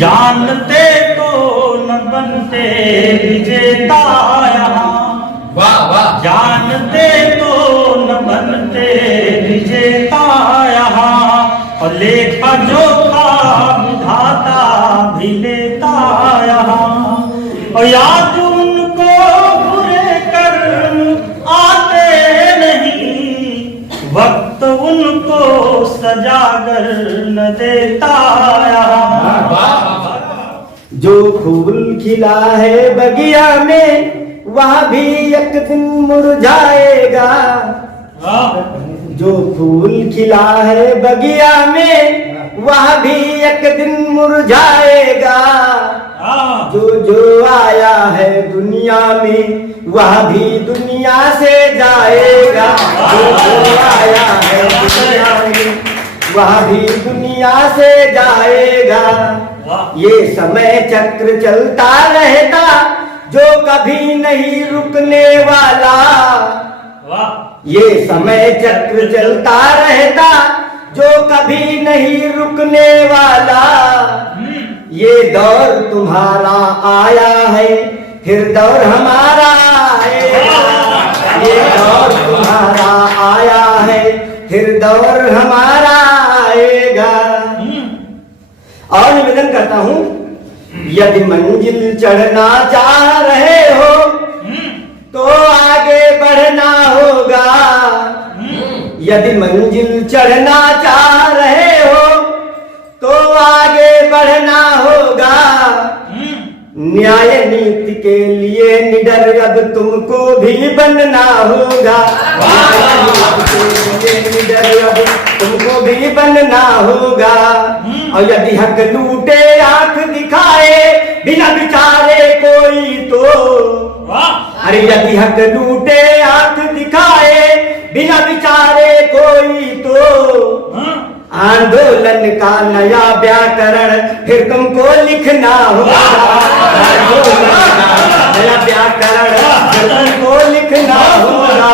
जानते तो न बनते विजेता यहाँ। वाह वाह। जानते तो न बनते विजेता यहाँ, और लेखा जोखा विधाता भी लेता यहाँ। और याद उनको बुरे कर्म आते नहीं, वक्त उनको सजागर न देता यहाँ। जो फूल खिला है बगिया में वह भी एक दिन मुरझाएगा। जो फूल खिला है बगिया में वह भी एक दिन मुरझाएगा। जो जो आया है दुनिया में वह भी दुनिया से जाएगा। जो जो आया है दुनिया में वह भी दुनिया से जाएगा। ये समय चक्र चलता रहता जो कभी नहीं रुकने वाला। ये समय चक्र चलता रहता जो कभी नहीं रुकने वाला। ये दौर तुम्हारा आया है फिर दौर हमारा आएगा। ये दौर तुम्हारा आया है फिर दौर हमारा आएगा। और निवेदन करता हूं, यदि मंजिल चढ़ना चाह रहे हो तो आगे बढ़ना होगा। यदि मंजिल चढ़ना चाह रहे हो तो आगे बढ़ना होगा। न्याय नीति के लिए निडर अब तुमको भी बनना होगा। न्याय नीति के लिए निडर अब तुमको भी बनना होगा। और यदि हक लूटे आंख दिखाए बिना विचारे कोई तो, अरे यदि हक लूटे आंख दिखाए बिना विचारे कोई तो, आंदोलन का नया व्याकरण फिर तुमको लिखना होगा। आंदोलन का नया व्याकरण फिर तुमको लिखना होगा।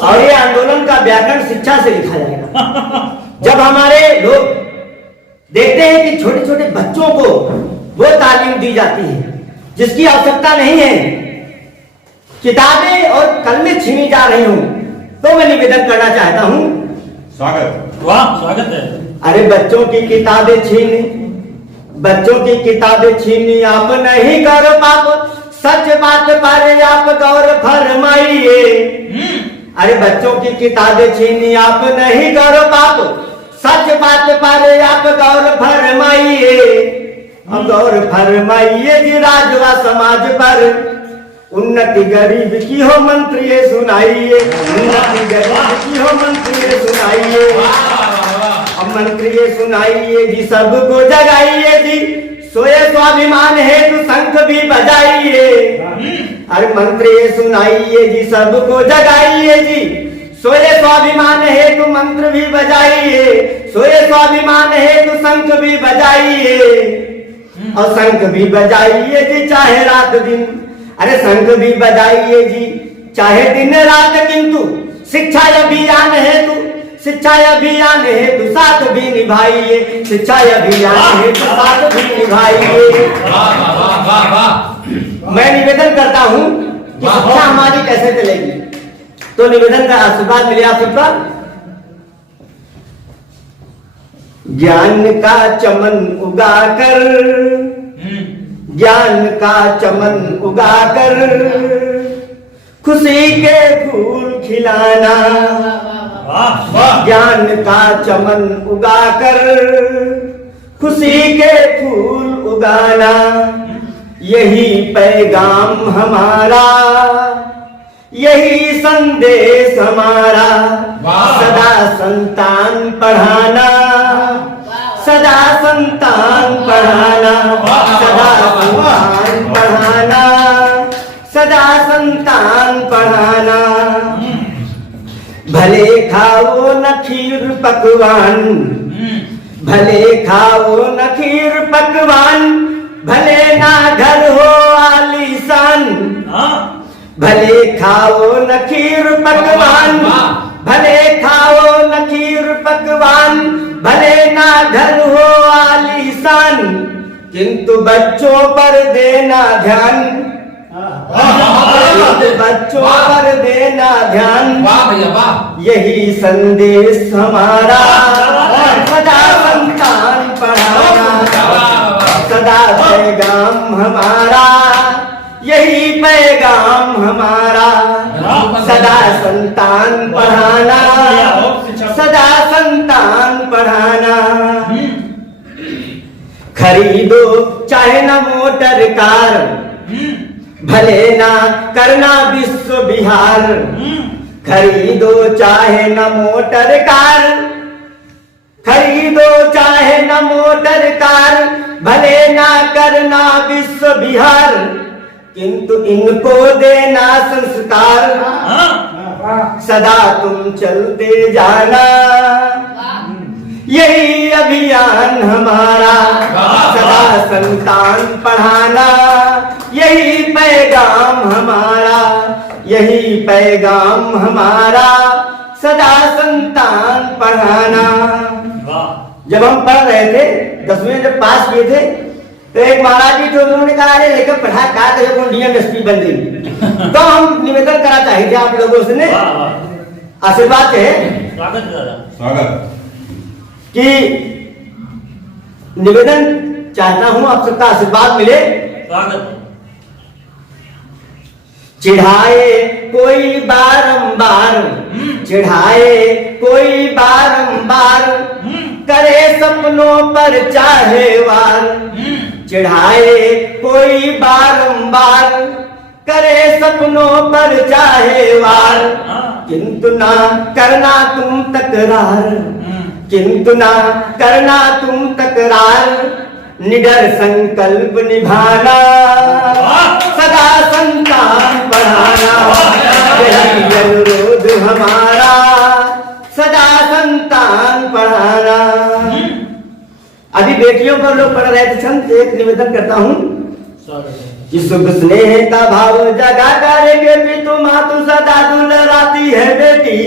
और ये आंदोलन का व्याकरण शिक्षा से लिखा जाएगा। जब हमारे लोग देखते हैं कि छोटे छोटे बच्चों को वो तालीम दी जाती है जिसकी आवश्यकता नहीं है, किताबें और कलमें छीनी जा रही हूं, तो मैं निवेदन करना चाहता हूं। स्वागत। वाह, स्वागत है। अरे बच्चों की किताबें छीनी, बच्चों की किताबें छीनी आप नहीं करो पाप, सच बात पर आप गौर फरमाइए। अरे बच्चों की किताबें छीनी आप नहीं करो पाप, सच बात पर आप गौर फरमाइए। अब गौर फरमाइए जी राजवा समाज पर, उन्नति गरीब की हो मंत्र ये सुनाइए। उन्नति गरीब की हो मंत्र ये सुनाइए। अब मंत्र ये सुनाइए जी सबको जगाइए जी, सोए स्वाभिमान है तो शंख भी बजाइए। अरे मंत्र ये सुनाइए जी सबको जगाइए जी, सोए स्वाभिमान है तो मंत्र भी बजाइए। सोए स्वाभिमान है तो शंख भी बजाइए। और शंख भी बजाइए जी चाहे रात दिन, अरे शंख भी बजाइए जी चाहे दिन रात, किंतु शिक्षा अभियान है तो, शिक्षा अभियान है तो साथ भी निभाइए। शिक्षा अभियान है तो साथ भी निभाइए। मैं निवेदन करता हूं कि शिक्षा हमारी कैसे चलेगी, तो निवेदन का आशीर्वाद मिले आप सबका। ज्ञान का चमन उगाकर, ज्ञान का चमन उगाकर खुशी के फूल खिलाना। ज्ञान का चमन उगाकर खुशी के फूल उगाना, यही पैगाम हमारा, यही संदेश हमारा। सदा संतान पढ़ाना, सदा संतान पढ़ाना, सदा संतान पढ़ाना, सदा संतान पढ़ाना। भले खाओ न खीर पकवान, भले खाओ न खीर पकवान, भले ना घर हो आलीशान। भले खाओ न खीर पकवान, भले खाओ न खीर पकवान, भले ना घर हो आलीशान। किंतु बच्चों पर देना ध्यान, बच्चों पर देना ध्यान, वाह भैया वाह, यही संदेश हमारा, सदा संतान पढ़ाना, सदा पैगाम हमारा, यही पैगाम हमारा, सदा संतान पढ़ाना, सदा संतान पढ़ाना। खरीदो चाहे न मोटर कार, भले ना करना विश्व विहार, खरीदो चाहे न मोटर कार, खरीदो चाहे न मोटर कार, भले ना करना विश्व विहार, किंतु इनको देना संस्कार, सदा तुम चलते जाना, यही अभियान हमारा, सदा संतान पढ़ाना, यही पैगाम हमारा, यही पैगाम हमारा, सदा संतान पढ़ाना। जब हम पढ़ रहे थे 10वीं जब पास किए थे तो एक महाराज जी थे, उन्होंने कहा अरे लेकर पढ़ा का DMSP बन गई। तो हम निवेदन करा चाहिए आप लोगों से आशीर्वाद है, स्वागत दादा, स्वागत कि निवेदन चाहता हूं आप सबका आशीर्वाद मिले। स्वागत। चिढ़ाए कोई बारंबार, चिढ़ाए कोई बारंबार, करे सपनों पर चाहे वार, चिढ़ाए कोई बारंबार, करे सपनों पर चाहे वार, किंतु ना करना तुम तकरार, किंतु ना करना तुम तकरार, निडर संकल्प निभाना, सदा संतान पढ़ाना, यही अनुरोध हमारा, सदा संतान पढ़ाना। अभी बेटियों पर लोग पढ़ रहे थे छंद, एक निवेदन करता हूँ कि शुभ स्नेह का भाव जगा करके पितु मातु सदा दुलराती है बेटी,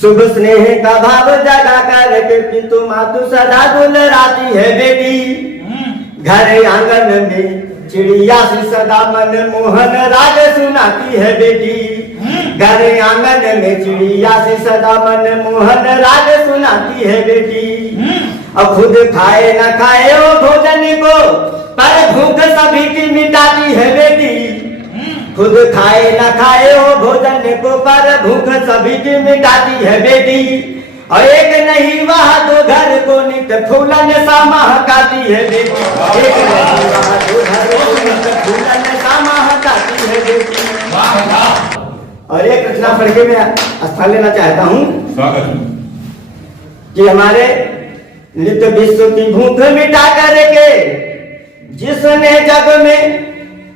शुभ स्नेह का भाव जगा करके पितु मातु सदा दुलराती है बेटी, घर आंगन में चिड़िया से सदा मन मोहन राग सुनाती है बेटी, घर आंगन में चिड़िया से सदा मन मोहन राग सुनाती है बेटी, और खुद खाए न खाए वो भोजन को पर भूख सभी की मिटाती है बेटी, खुद खाए न खाए वो भोजन को पर भूख सभी की मिटाती है बेटी, और एक नहीं वह दो घर को नित्य फूलन सा महकाती है बेटी, एक नहीं वह दो घर को नित्य फूलन सा महकाती है बेटी। और एक रचना पढ़ के मैं स्थान लेना चाहता हूँ, स्वागत कि हमारे नित्य विश्व की भूख मिटा करके जिसने जग में,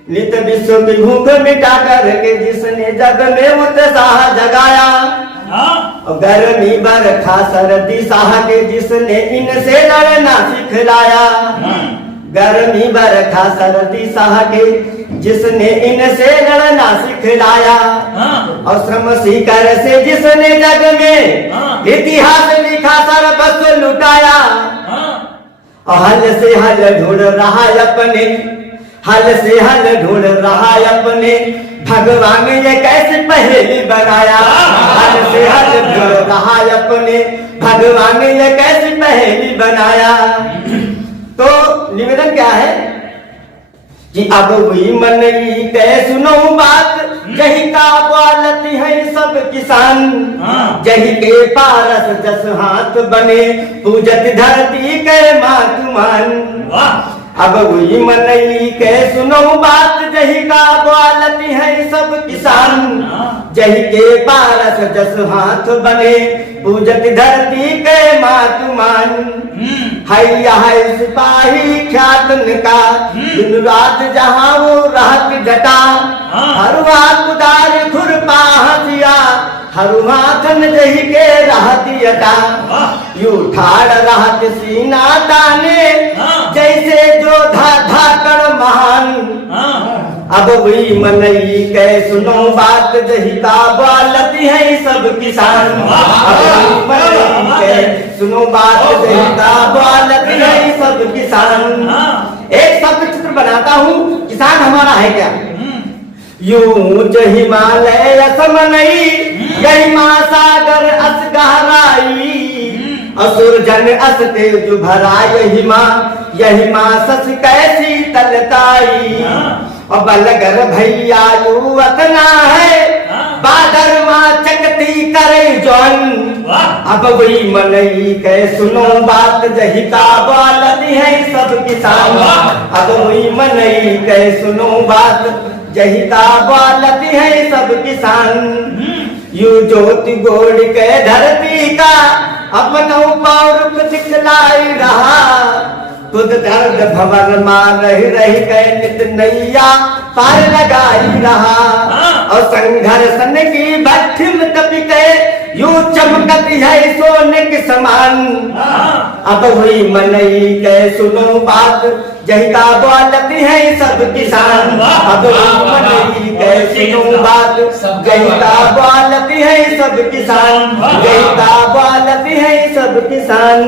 नित्य विश्व की भूख मिटा करके जिसने जग में उत्साह जगाया, और गर्मी बरखा सर्दी साह के जिसने इनसे लड़ना सिखलाया, गर्मी बरखा सर्दी साह के जिसने इनसे लड़ना सिखलाया, और श्रम सीकर से जिसने जग में इतिहास लिखा सर्वस्व लुटाया, और हल से हल ढूंढ रहा अपने, हल से हल ढूंढ रहा अपने, भगवान ये कैसे पहेली बनाया, हल से हल ढूंढ रहा अपने, भगवान ये कैसे पहेली बनाया। तो निवेदन क्या है कि अब हुई मन कह सुनो बात, जही का बालत है सब किसान, जही के पारस जस हाथ बने, पूजत धरती के मातुमान, अब हुई मनई के सुनो बात, जही का बालत है सब किसान, जही के पारस जस हाथ बने, पूजत धरती के मातुमान, हैया है सिपाही ख्यातन का, दिन रात जहाँ वो रहत जटा, हरुआ कुदार खुरपा हसिया, हरुमाथन जही के रहत यटा, यू ठाड़ रहत सीना ताने, जैसे जो धाकर महान, अब हुई मनई के सुनो बात, जही का बालत है सब किसान, अब हुई मनई के सुनो बात जहिता बोलत है सब किसान। हाँ। एक शब्द चित्र बनाता हूँ, किसान हमारा है क्या? यूं हिमालय असमनई, यही महासागर अस गहराई, असुर जन अस तेज भरा, यही माँ सस कैसी तलताई। और बलगर भैया यू अतना है, बादर माँ चकती करे जौन। अब वही मनई के सुनो बात जहिता बोलत है सब किसान। अब वही मनई के सुनो बात जहिता बोलत है सब किसान। यू ज्योति गोड़ के धरती का अपना पौरुष दिखलाई रहा, खुद दर्द भवर मां रही के नित नैया पार लगाई रहा। और संघर्षण की भट्टी में तपी के यूं चमकत है सोने के समान। अब हुई मनई के सुनो बात जहिता बोलत है सब किसान। अब हुई मनई के सुनो बात जहिता बोलत है सब किसान, जहिता बोलत है सब किसान।